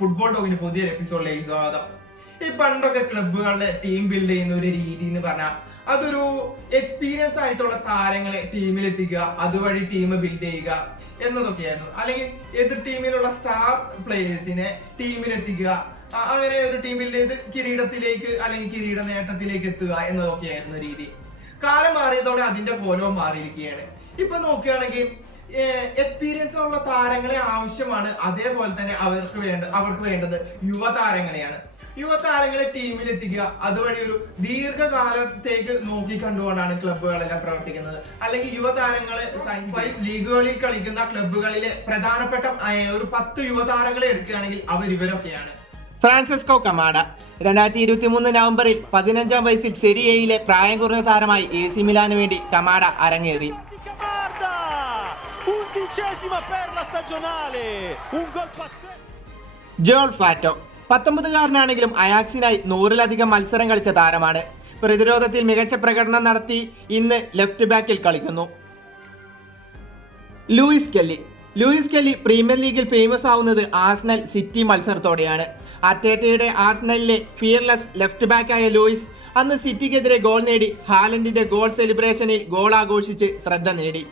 Football ടോക്കിന്റെ പുതിയൊരു എപ്പിസോഡിലേക്ക് സ്വാഗതം. ഈ പണ്ടൊക്കെ ക്ലബ്ബുകളുടെ ടീം ബിൽഡ് ചെയ്യുന്ന ഒരു രീതി എന്ന് പറഞ്ഞാൽ അതൊരു എക്സ്പീരിയൻസ് ആയിട്ടുള്ള താരങ്ങളെ ടീമിലെത്തിക്കുക, അതുവഴി ടീം ബിൽഡ് ചെയ്യുക എന്നതൊക്കെയായിരുന്നു. അല്ലെങ്കിൽ എതിർ ടീമിലുള്ള സ്റ്റാർ പ്ലേയേഴ്സിനെ ടീമിലെത്തിക്കുക, അങ്ങനെ ഒരു ടീം ബിൽഡ് ചെയ്ത് കിരീടത്തിലേക്ക് അല്ലെങ്കിൽ കിരീട നേട്ടത്തിലേക്ക് എത്തുക എന്നതൊക്കെയായിരുന്നു രീതി. കാലം മാറിയതോടെ അതിന്റെ കോലവും മാറിയിരിക്കുകയാണ്. ഇപ്പൊ നോക്കുകയാണെങ്കിൽ എക്സ്പീരിയൻസ് ഉള്ള താരങ്ങളെ ആവശ്യമാണ്. അതേപോലെ തന്നെ അവർക്ക് വേണ്ടത് യുവതാരങ്ങളെയാണ്. യുവതാരങ്ങളെ ടീമിലെത്തിക്കുക, അതുവഴി ഒരു ദീർഘകാലത്തേക്ക് നോക്കി കണ്ടുകൊണ്ടാണ് ക്ലബ്ബുകളെല്ലാം പ്രവർത്തിക്കുന്നത്. അല്ലെങ്കിൽ യുവതാരങ്ങളെ ലീഗുകളിൽ കളിക്കുന്ന ക്ലബ്ബുകളിലെ പ്രധാനപ്പെട്ട ഒരു 10 യുവതാരങ്ങളെ എടുക്കുകയാണെങ്കിൽ ഇവരൊക്കെയാണ്. ഫ്രാൻസിസ്കോ കമാഡ 2023 നവംബറിൽ 15-ാം വയസ്സിൽ സെരി എയിലെ പ്രായം കുറഞ്ഞ താരമായി AC മിലാന് വേണ്ടി കമാഡ അരങ്ങേറി. ജോൾ ഫാറ്റോ 19-കാരനാണെങ്കിലും അയാക്സിനായി 100-ലധികം മത്സരം കളിച്ച താരമാണ്. പ്രതിരോധത്തിൽ മികച്ച പ്രകടനം നടത്തി ഇന്ന് ലെഫ്റ്റ് ബാക്കിൽ കളിക്കുന്നു. ലൂയിസ് കെല്ലി പ്രീമിയർ ലീഗിൽ ഫേമസ് ആവുന്നത് ആർസണൽ സിറ്റി മത്സരത്തോടെയാണ്. അർട്ടേറ്റയുടെ ആർസണലിലെ ഫിയർലെസ് ലെഫ്റ്റ് ബാക്കായ ലൂയിസ് അന്ന് സിറ്റിക്കെതിരെ ഗോൾ നേടി ഹാലൻഡിന്റെ ഗോൾ സെലിബ്രേഷനിൽ ഗോൾ ആഘോഷിച്ച് ശ്രദ്ധ നേടി.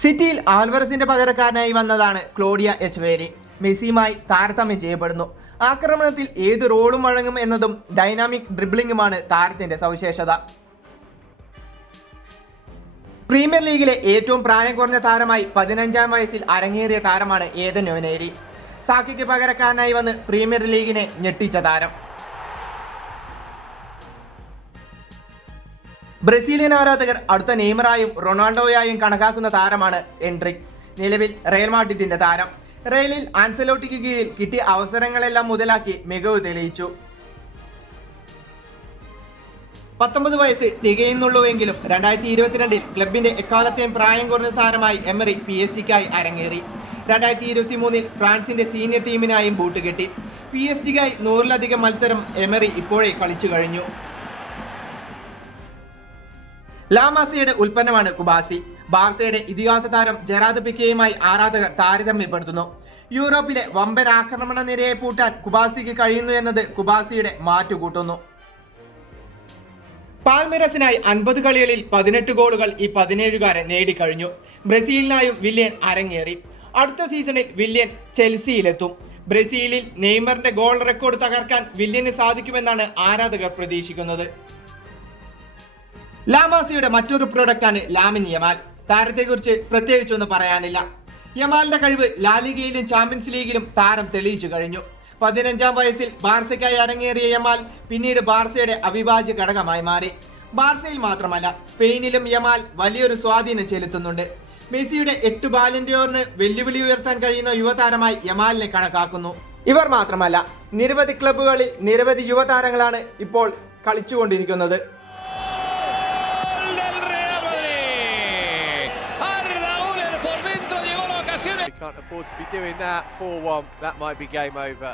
സിറ്റിയിൽ ആൽവറസിന്റെ പകരക്കാരനായി വന്നതാണ് ക്ലോഡിയ എച്ച്വേരി. മെസ്സിയുമായി താരതമ്യം ചെയ്യപ്പെടുന്നു. ആക്രമണത്തിൽ ഏത് റോളും വഴങ്ങും എന്നതും ഡൈനാമിക് ഡ്രിബ്ലിംഗുമാണ് താരത്തിന്റെ സവിശേഷത. പ്രീമിയർ ലീഗിലെ ഏറ്റവും പ്രായം കുറഞ്ഞ താരമായി 15-ാം വയസ്സിൽ അരങ്ങേറിയ താരമാണ് ഏദൻ ന്യൂനേരി. സാക്കിക്ക് പകരക്കാരനായി വന്ന് പ്രീമിയർ ലീഗിനെ ഞെട്ടിച്ച താരം. ബ്രസീലിയൻ ആരാധകർ അടുത്ത നെയ്മറായും റൊണാൾഡോയായും കണക്കാക്കുന്ന താരമാണ് എൻട്രിക്. നിലവിൽ റയൽ മാഡ്രിഡിന്റെ താരം. റയലിൽ ആൻസെലോട്ടിക്ക് കീഴിൽ കിട്ടിയ അവസരങ്ങളെല്ലാം മുതലാക്കി മികവ് തെളിയിച്ചു. 19 വയസ്സ് തികയുന്നുള്ളൂവെങ്കിലും 2022-ൽ ക്ലബിന്റെ എക്കാലത്തെയും പ്രായം കുറഞ്ഞ താരമായി എമറി PSG-ക്കായി അരങ്ങേറി. 2023-ൽ ഫ്രാൻസിന്റെ സീനിയർ ടീമിനായും ബൂട്ട് കെട്ടി. PSG-ക്കായി 100-ലധികം മത്സരം എമറി ഇപ്പോഴേ കളിച്ചു കഴിഞ്ഞു. ലാമാസിയുടെ ഉൽപ്പന്നമാണ് കുബാസി. ബാർസയുടെ ഇതിഹാസ താരം ജെറാദ് പിക്കെയുമായി ആരാധകർ താരതമ്യപ്പെടുത്തുന്നു. യൂറോപ്പിലെ വമ്പൻ ആക്രമണ നിരയെ പൂട്ടാൻ കുബാസിക്ക് കഴിയുന്നു എന്നത് കുബാസിയുടെ മാറ്റുകൂട്ടുന്നു. പാൽമെറസിനായി 50 കളികളിൽ 18 ഗോളുകൾ ഈ 17-കാരൻ നേടിക്കഴിഞ്ഞു. ബ്രസീലിനായും വില്യൻ അരങ്ങേറി. അടുത്ത സീസണിൽ വില്യൻ ചെൽസിയിലെത്തും. ബ്രസീലിൽ നെയ്മറിന്റെ ഗോൾ റെക്കോർഡ് തകർക്കാൻ വില്യന് സാധിക്കുമെന്നാണ് ആരാധകർ പ്രതീക്ഷിക്കുന്നത്. ലാമാസിയുടെ മറ്റൊരു പ്രൊഡക്റ്റാണ് ലാമിൻ യമാൽ. താരത്തെക്കുറിച്ച് പ്രത്യേകിച്ചൊന്നും പറയാനില്ല. യമാലിന്റെ കഴിവ് ലാലിഗയിലും ചാമ്പ്യൻസ് ലീഗിലും താരം തെളിയിച്ചു കഴിഞ്ഞു. 15-ാം വയസ്സിൽ ബാർസയ്ക്കായി അരങ്ങേറിയ യമാൽ പിന്നീട് ബാർസയുടെ അവിഭാജ്യ ഘടകമായി മാറി. ബാർസയിൽ മാത്രമല്ല, സ്പെയിനിലും യമാൽ വലിയൊരു സ്വാധീനം ചെലുത്തുന്നുണ്ട്. മെസ്സിയുടെ 8 ബാലൻ ഡോറിന് വെല്ലുവിളി ഉയർത്താൻ കഴിയുന്ന യുവതാരമായി യമാലിനെ കണക്കാക്കുന്നു. ഇവർ മാത്രമല്ല, നിരവധി ക്ലബ്ബുകളിൽ നിരവധി യുവതാരങ്ങളാണ് ഇപ്പോൾ കളിച്ചുകൊണ്ടിരിക്കുന്നത്. They can't afford to be doing that. 4-1, that might be game over.